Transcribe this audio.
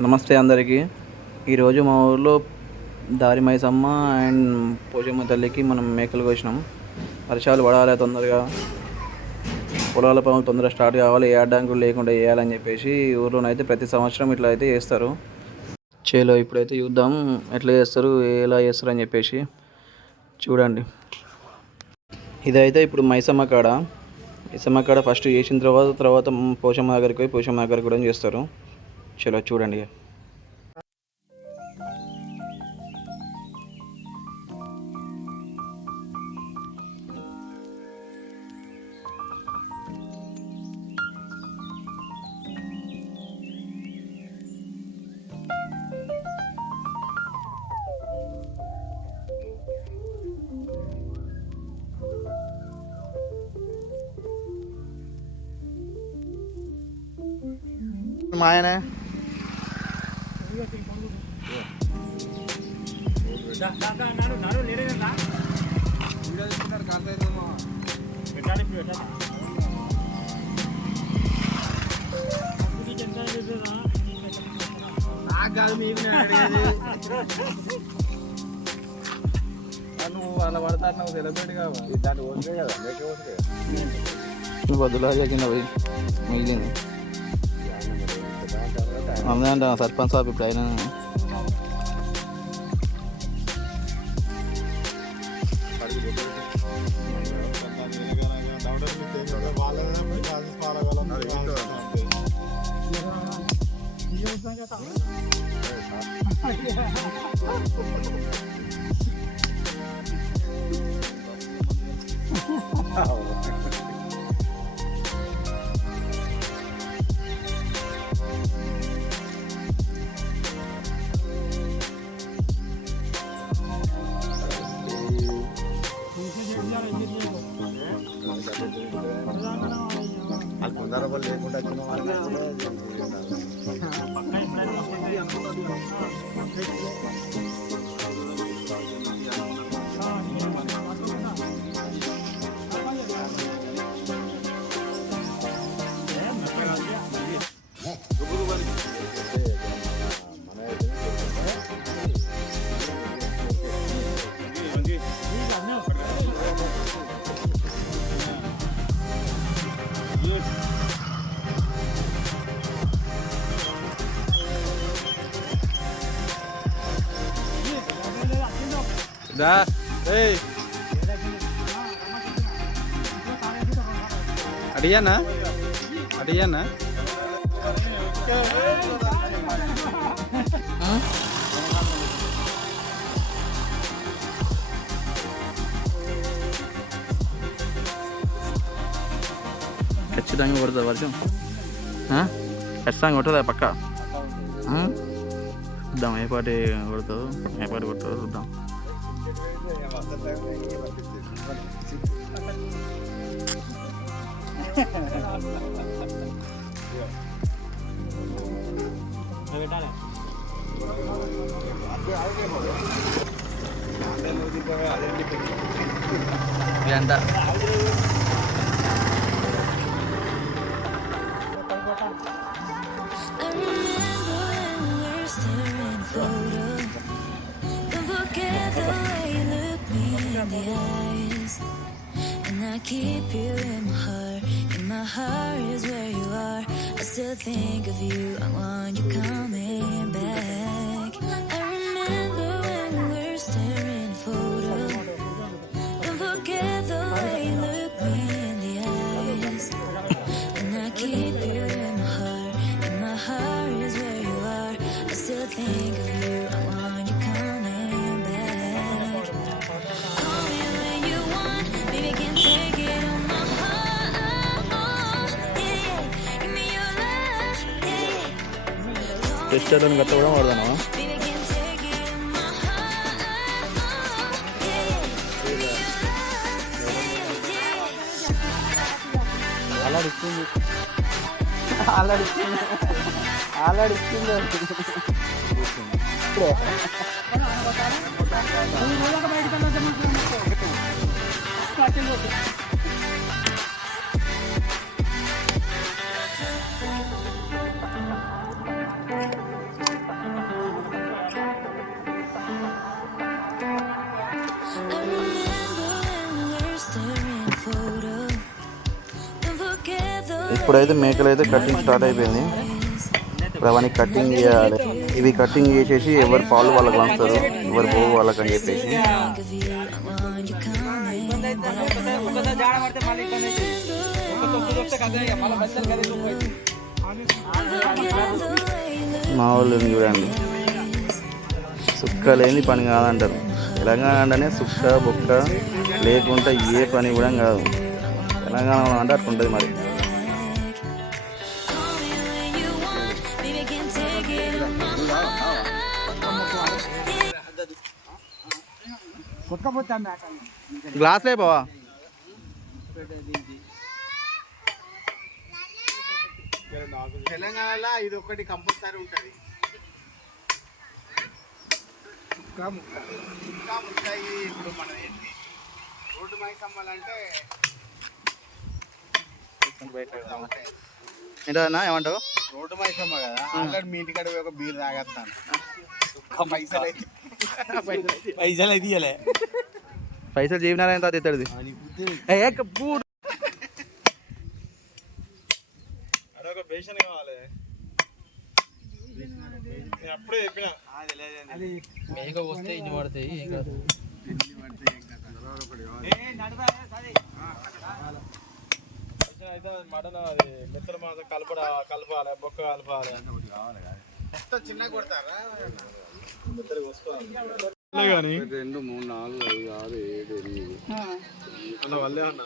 నమస్తే అందరికీ. ఈరోజు మా ఊర్లో దారి మైసమ్మ అండ్ పోచమ్మ తల్లికి మనం మేకలు కోసినాం. వర్షాలు పడాలి తొందరగా, పొలాల పనులు తొందరగా స్టార్ట్ కావాలి, ఏ అడ్డంకులు లేకుండా చేయాలని చెప్పేసి ఊర్లోనైతే ప్రతి సంవత్సరం ఇట్లా అయితే చేస్తారు. చేలో ఇప్పుడైతే చూద్దాం ఎట్లా చేస్తారు, ఎలా చేస్తారు అని చెప్పేసి చూడండి. ఇదైతే ఇప్పుడు మైసమ్మ కాడ ఫస్ట్ చేసిన తర్వాత పోచమ్మ దగ్గరికి పోయి పోచమ్మ దగ్గర కూడా చేస్తారు. చలో చూడండి. మాయనే నువ్వు అలా పడతాను, నువ్వు సెలబ్రేట్ కావాలి దాన్ని ఓకే కదా, బదులాగా చిన్న పోయి మిగిలింది అమ్మే అంట సర్పంచ్ సాబ్ ఇప్పుడు అయినా లేకుండా అడిగానా ఖచ్చితంగా కొడుతుంది వర్షం, ఖచ్చితంగా కొట్టదా పక్క. చూద్దాం ఏ పాటి కొడుతుందో, ఏ పాటి కొడుతుందో చూద్దాం. గంట I keep you in my heart is where you are. I still think of you, I want you coming back. I remember when we were staring at a photo. Don't forget the way you look me in the eyes. And I keep you in my heart is where you are. I still think of you, I want you coming back. Call me when you want, baby, I can take it on my heart. Yeah, give me your love. Yeah, టెస్టర్లను గట్ట కూడా వాడదానా? baby, I can take it on my heart. ఇప్పుడైతే మేకలు అయితే cutting start అయిపోయింది. ఇప్పుడు అవన్నీ cutting చేయాలి. ఇవి కటింగ్ చేసేసి ఎవరు పాలు వాళ్ళకి వంచుతారు, ఎవరు పోవు వాళ్ళకి అని చెప్పేసి. మా వాళ్ళు చూడండి, సుక్క లేని పని కాదంటారు. తెలంగాణ అంటేనే సుక్క బొక్క లేకుంటే ఏ పని కూడా కాదు. తెలంగాణ అంటే అట్లా ఉంటుంది మరి. గ్లాస్ లేపవా? తెలంగాణలో ఇది ఒకటి కంపల్సరీ ఉంటుంది. ఇప్పుడు మన రోడ్డు మైసమ్మలంటే ఏంటన్నా ఏమంటావు? రోడ్డు మైసమ్మ కదా, ఆల్రెడీ మీ ఇంటికాడ పోయి ఒక బీర్ తాగేస్తాను. పైసలు అయితే ఇయ్యలే. పైసలు జీవనాలు ఎంత తెత్తడిది అదొక బేషన్ కావాలి. నేను అప్పుడే చెప్పిన వస్తే ఇన్ని పడతాయి. అయితే మటన్ అది మెత్తల మాసం కలపాలి, బొక్క కలపాలి. మొత్తం చిన్న కొడతారా? 2, 3, 4, 5, 6, 7, 8 అన్న వాళ్ళే అన్న.